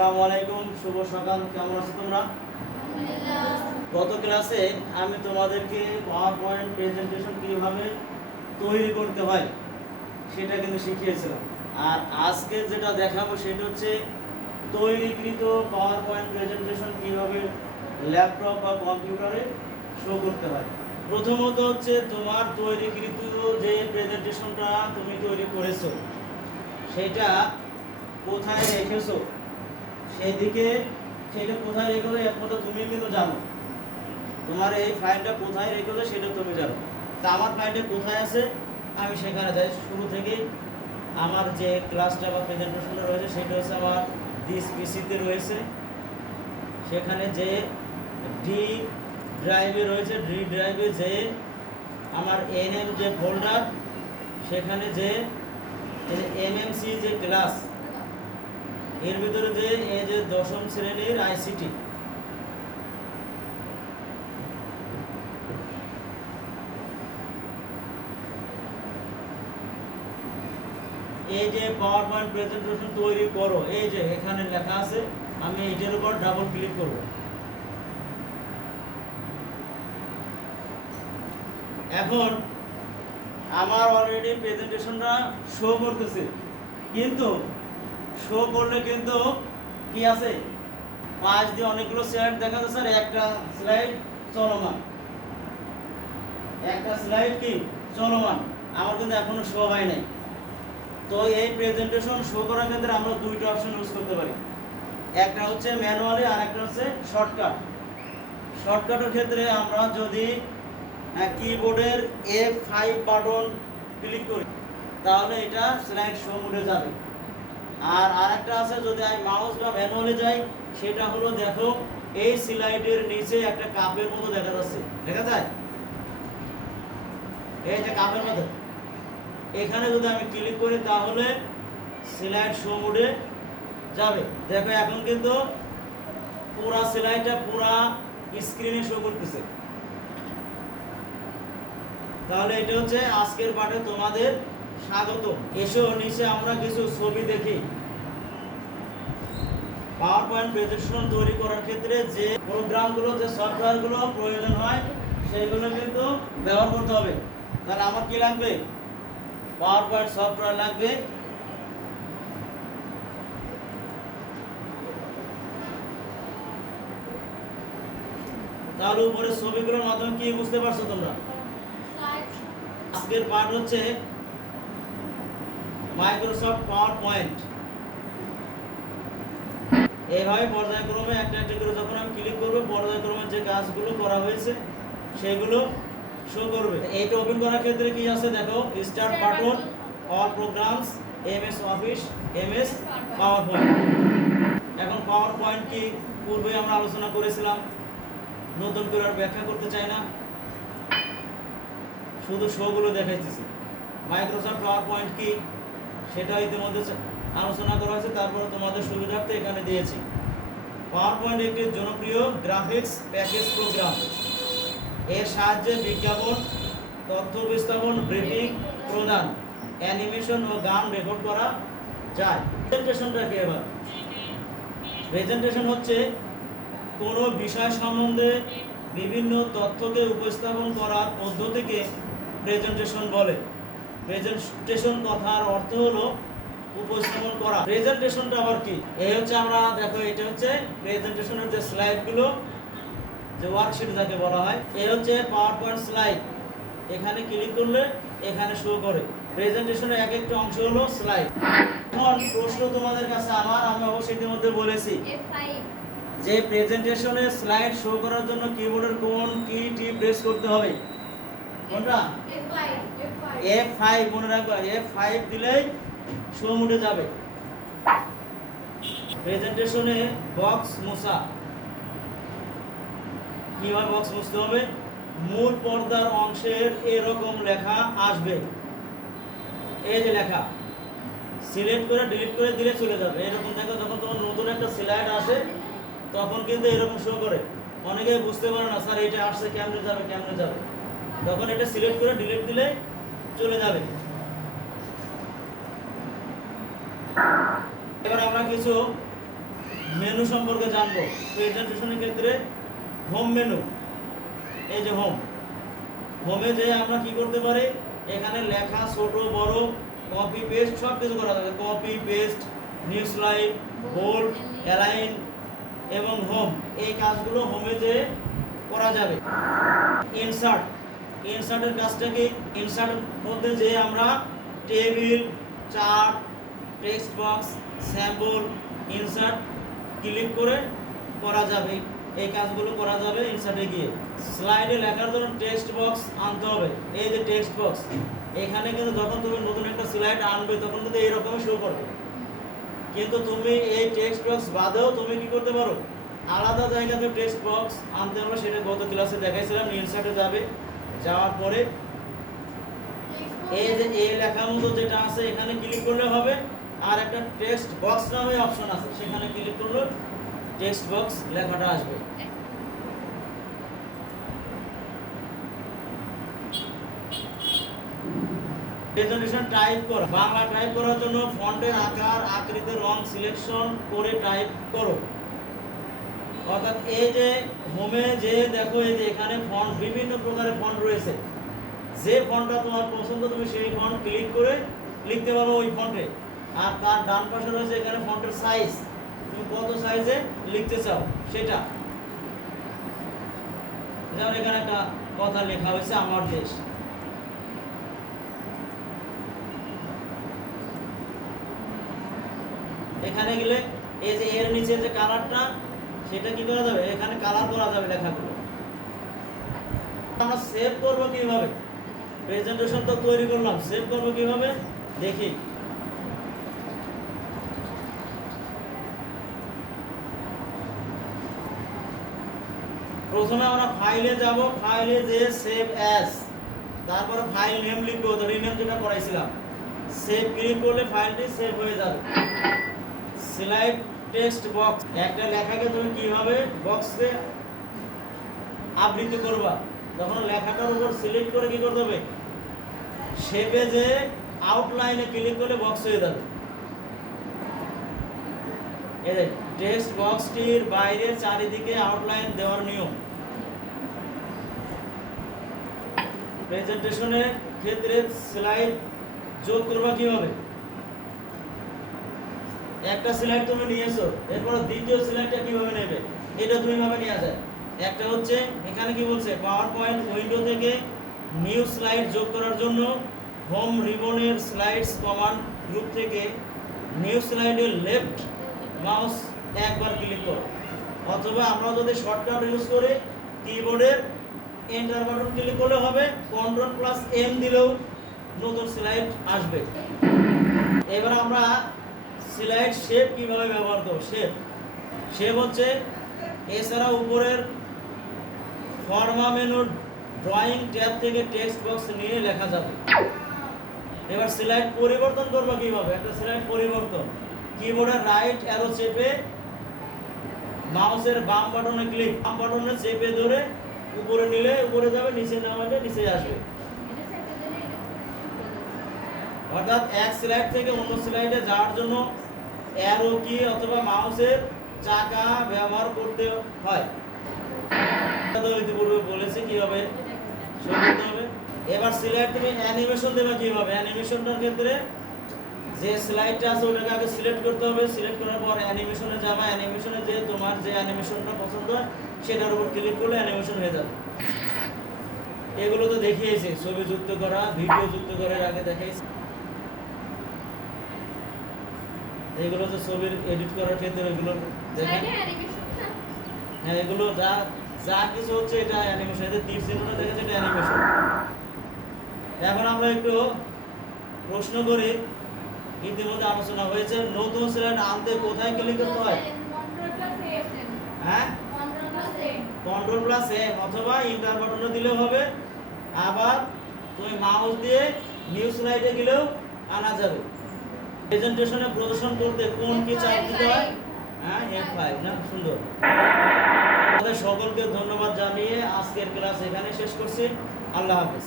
আসসালামু আলাইকুম শুভ সকাল কেমন আছো তোমরা? গত ক্লাসে আমি তোমাদেরকে পাওয়ার পয়েন্ট প্রেজেন্টেশন কীভাবে তৈরি করতে হয় সেটা কিন্তু শিখিয়েছিলাম। আর আজকে যেটা দেখাবো সেটা হচ্ছে তৈরিকৃত পাওয়ার পয়েন্ট প্রেজেন্টেশন কীভাবে ল্যাপটপ বা কম্পিউটারে শো করতে হয়। প্রথমত হচ্ছে তোমার তৈরিকৃত যে প্রেজেন্টেশনটা তুমি তৈরি করেছ সেটা কোথায় রেখেছো? সেই দিকে সেটা কোথায় রেখেছো একমাত্র তুমি কিন্তু জানো। তোমার এই ফাইলটা কোথায় রেখেছো সেটা তুমি জানো। তা আমার ফাইলটা কোথায় আছে? আমি সেখানে যাই। শুরু থেকেই আমার যে ক্লাসটা বা প্রেজেন্টেশনটা রয়েছে, সেটা হচ্ছে আমার দিস পিসিতে রয়েছে। সেখানে যে ডি ড্রাইভে রয়েছে ডি ড্রাইভে যে আমার এনএম যে ফোল্ডার সেখানে যে এমএমসি যে ক্লাস এর ভিতরে যে, এই যে দশম শ্রেণির আইসিটি এই যে পাওয়ার পয়েন্ট প্রেজেন্টেশন তৈরি করো, এই যে এখানে লেখা আছে, আমি এটার উপর ডাবল ক্লিক করব। এখন, আমার অলরেডি প্রেজেন্টেশনটা শো করতেছে, কিন্তু শো করলে কিন্তু কি আছে? পাঁচ দিয়ে অনেকগুলো স্লাইড দেখা যাচ্ছে, আর একটা স্লাইড চলমান। একটা স্লাইড কি? চলমান। আমার কিন্তু এখনও শো হয় নাই। তো এই প্রেজেন্টেশন শো করার ক্ষেত্রে আমরা দুইটা অপশন ইউজ করতে পারি। একটা হচ্ছে ম্যানুয়ালি আর একটা হচ্ছে শর্টকাট শর্টকাটের ক্ষেত্রে আমরা যদি কিবোর্ডের এফ ফাইভ বাটন ক্লিক করি, তাহলে এটা স্লাইড শো মোডে যাবে। আর আরেকটা আছে, যদি আমি মাউস বা ম্যানুয়ালি যাই, সেটা হলো দেখো, এই স্লাইডের নিচে একটা কাপের মতো দেখা যাচ্ছে। দেখা যায় এই যে কাপের মতো। এখানে যদি আমি ক্লিক করি, তাহলে স্লাইড শো মোডে যাবে। দেখো, এখন কিন্তু পুরা স্লাইডটা পুরা স্ক্রিনে শো করতেছে। তাহলে এটা হচ্ছে আজকের পাঠে তোমাদের স্বাগত। এসো নিচে আমরা কিছু ছবি দেখি। পাওয়ার পয়েন্ট প্রেজেন্টেশন তৈরি করার ক্ষেত্রে যে প্রোগ্রামগুলো যে সফটওয়্যারগুলো প্রয়োজন হয় সেগুলো কিন্তু ব্যবহার করতে হবে। তাহলে আমার কি লাগবে? পাওয়ার পয়েন্ট সফটওয়্যার লাগবে। তাহলে উপরে ছবিগুলোর মাধ্যমে কি বুঝতে পারছ তোমরা? আজকের পার্ট হচ্ছে মাইক্রোসফট পাওয়ার পয়েন্ট এইভাবে পর্যায়ক্রমে একটা একটা করে যখন আমি ক্লিক করব, পর্যায়ক্রমে যে কাজগুলো করা হয়েছে, সেগুলো শো করবে। এইটা ওপেন করার ক্ষেত্রে কি আছে দেখো? Start button all programs MS Office MS PowerPoint এখন পাওয়ার পয়েন্ট কি? পূর্বে আমরা আলোচনা করেছিলাম। নতুন করে আর ব্যাখ্যা করতে চাই না। শুধু শোগুলো দেখাইতেছি। মাইক্রোসফট পাওয়ার পয়েন্ট কি? সেটা ইতিমধ্যে আলোচনা করা হয়েছে, তারপরে তোমাদের সুবিধার্থে এখানে দিয়েছি। পাওয়ার পয়েন্ট একটি জনপ্রিয় গ্রাফিক্স প্যাকেজ প্রোগ্রাম এর সাহায্যে বিজ্ঞাপন, তথ্য উপস্থাপন ব্রিফিং প্রদান অ্যানিমেশন ও গান রেকর্ড করা যায়। প্রেজেন্টেশনটা কি এবার? প্রেজেন্টেশন হচ্ছে কোনো বিষয় সম্বন্ধে বিভিন্ন তথ্যকে উপস্থাপন করার পদ্ধতিকে প্রেজেন্টেশন বলে। প্রেজেন্টেশন কথার অর্থ হলো উপস্থাপন করা। প্রেজেন্টেশনটা আবার কি? এই হচ্ছে আমরা দেখো এটা হচ্ছে প্রেজেন্টেশনের যে স্লাইডগুলো যে ওয়ার্কশিট যাকে বলা হয় এই হচ্ছে পাওয়ার পয়েন্ট স্লাইড এখানে ক্লিক করলে এখানে শো করে। প্রেজেন্টেশনের এক একটা অংশ হলো স্লাইড এখন প্রশ্ন তোমাদের কাছে আমার আমি অবশ্যই ইতিমধ্যে বলেছি। যে প্রেজেন্টেশনে স্লাইড শো করার জন্য কিবোর্ডের কোন কিটি প্রেস করতে হবে? কোনটা? এফ ফাইভ মনে রাখবে এফ ফাইভ দিলেই শো মুডে যাবে। প্রেজেন্টেশনে বক্স মোছা। কীভাবে বক্স মুছতে হবে? মূল পর্দার অংশের এরকম লেখা আসবে। এই যে লেখা সিলেক্ট করে ডিলিট করে দিলে চলে যাবে। এরকম দেখো, যখন তোমার নতুন একটা স্লাইড আসে, তখন কিন্তু এরকম শো করে। অনেকে বুঝতে পারে না, স্যার, এটা আসছে, কেমনে যাবে কেমনে যাবে? তখন এটা সিলেক্ট করে ডিলিট দিলে চলে যাবে। এবার আমরা কিছু মেনু সম্পর্কে জানব। প্রেজেন্টেশনের ক্ষেত্রে হোম মেনু এই যে হোম হোমে যে আমরা কি করতে পারি? এখানে লেখা ছোট, বড় কপি পেস্ট সব কিছু করা যাবে copy paste new slide bold align এবং হোম এই কাজগুলো হোমে যে করা যাবে। ইনসার্ট ইনসার্টের কাজটা কি? ইনসার্টের মধ্যে যে আমরা table, chart, text box, sample, insert click করে করা যাবে। এই কাজগুলো করা যাবে ইনসার্টে গিয়ে। স্লাইডে লেখার জন্য টেক্সট বক্স আনতে হবে। এই যে টেক্সট বক্স, এখানে কিন্তু যখন তুমি নতুন একটা স্লাইড আনবে, তখন কিন্তু এইরকমই শো করবে। কিন্তু তুমি এই টেক্সট বক্স বাদেও তুমি কি করতে পারো? আলাদা জায়গাতে টেক্সট বক্স আনতে হবে, সেটা গত ক্লাসে দেখাইছিলাম, ইনসার্টে যাবে। যাওয়ার পরে এই যে এই লেখার মতো যেটা আছে, এখানে ক্লিক করলে হবে। আর একটা টেক্সট বক্স নামে অপশন আছে, সেখানে ক্লিক করলে টেক্সট বক্স লেখাটা আসবে। প্রেজেন্টেশন টাইপ করো। বাংলা টাইপ করার জন্য ফন্টের আকার, আকৃতির রং সিলেকশন করে টাইপ করো। অর্থাৎ এই যে হোমে যে দেখো, এই যে এখানে ফন্ট বিভিন্ন প্রকারের ফন্ট রয়েছে। যে ফন্টটা তোমার পছন্দ, তুমি সেই ফন্ট ক্লিক করে লিখতে পারো ওই ফন্টে আর তার ডান পাশে রয়েছে এখানে ফন্টের সাইজ তুমি কত সাইজে লিখতে চাও সেটা। যেমন এখানে একটা কথা লেখা হয়েছে, আমার দেশ। এখানে গেলে এই যে এর নিচে যে কালারটা সেটা কি করা যাবে? এখানে কালার করা যাবে লেখাগুলো। আমরা সেভ করব কীভাবে? প্রেজেন্টেশন তো তৈরি করলাম। সেভ করব কীভাবে? দেখি। প্রথমে আমরা ফাইলে যাব। ফাইলে যে সেভ অ্যাজ তারপরে ফাইল নেম লিখব। তো রিনেম যেটা করাইছিলাম। সেভ ক্লিক করলে ফাইলটি সেভ হয়ে যাবে। Slide text box. একটা লেখাকে তুমি কীভাবে বক্সে আবৃত্তি করবা? তখন লেখাটার উপর সিলেক্ট করে কি করতে হবে? শেপে যে আউটলাইনে ক্লিক করলে বক্স হয়ে যাবে। যে, টেক্সট বক্সটির বাইরে চারিদিকে আউটলাইন দেওয়ার নিয়ম। প্রেজেন্টেশনের ক্ষেত্রে স্লাইড যোগ করবা কীভাবে? একটা স্লাইড তুমি নিয়েছো এরপর দ্বিতীয় স্লাইডটা কীভাবে নেবে? এটা দুই ভাবে নেওয়া যায়। একটা হচ্ছে, এখানে কি বলছে? পাওয়ার পয়েন্ট উইন্ডো থেকে নিউ স্লাইড যোগ করার জন্য হোম রিবনের স্লাইডস কমান্ড গ্রুপ থেকে নিউ স্লাইডের লেফট মাউস একবার ক্লিক করো। অথবা আমরা যদি শর্টকাট ইউজ করে কিবোর্ডের এন্টার বাটন ক্লিক করলে হবে কন্ট্রোল প্লাস এম দিলেও নতুন স্লাইড আসবে। এবার আমরা স্লাইড শেপ কীভাবে ব্যবহার করব? শেপ। শেপ হচ্ছে এছাড়া উপরের ফর্মা মেনুর ড্রয়িং ট্যাব থেকে টেক্সট বক্স নিয়ে লেখা যাবে। এবার স্লাইড পরিবর্তন করব কীভাবে? একটা স্লাইড পরিবর্তন। কিবোর্ডের রাইট অ্যারো চেপে মাউসের বাম বাটনে ক্লিক বাম বাটনে চেপে ধরে উপরে নিলে, উপরে যাবে, নিচে নামালে নিচে আসবে। অর্থাৎ এক স্লাইড থেকে অন্য স্লাইডে যাওয়ার জন্য অ্যারো কি অথবা মাউসের চাকা ব্যবহার করতে হয়। ইতিপূর্বে বলেছি কীভাবে করতে হবে। এবার স্লাইড তুমি অ্যানিমেশন দেবে কীভাবে অ্যানিমেশনটার ক্ষেত্রে যে স্লাইডটা আছে ওটাকে আগে সিলেক্ট করতে হবে। সিলেক্ট করার পর অ্যানিমেশনে যাবা। অ্যানিমেশনে যে তোমার যে অ্যানিমেশনটা পছন্দ হয়, সেটার উপর ক্লিক করলে অ্যানিমেশন হয়ে যাবে। এগুলো তো দেখিয়েছি। ছবি যুক্ত করা ভিডিও যুক্ত করার আগে দেখাইছি। এগুলো তো ছবির এডিট করার ক্ষেত্রে এগুলো দেখেন হ্যাঁ। এগুলো যা যা কিছু হচ্ছে এটা অ্যানিমেশন এতে তীর চিহ্নটা দেখেছে এটা অ্যানিমেশন এখন আমরা একটু প্রশ্ন করি ইতিমধ্যে আলোচনা হয়েছে নতুন স্লাইড আনতে কোথায় ক্লিক করতে হয়? হ্যাঁ? কন্ট্রোল প্লাস এম অথবা ইন্টার বাটনে দিলেও হবে। আবার তুমি মাউস দিয়ে নিউ স্লাইডে গেলেও আনা যাবে। প্রেজেন্টেশনে প্রদর্শন করতে কোন কি চাপ দিতে হয়? হ্যাঁ এফ ফাইভ না? সুন্দর। আমাদের সকলকে ধন্যবাদ জানিয়ে আজকের ক্লাস এখানে শেষ করছি। আল্লাহ হাফেজ।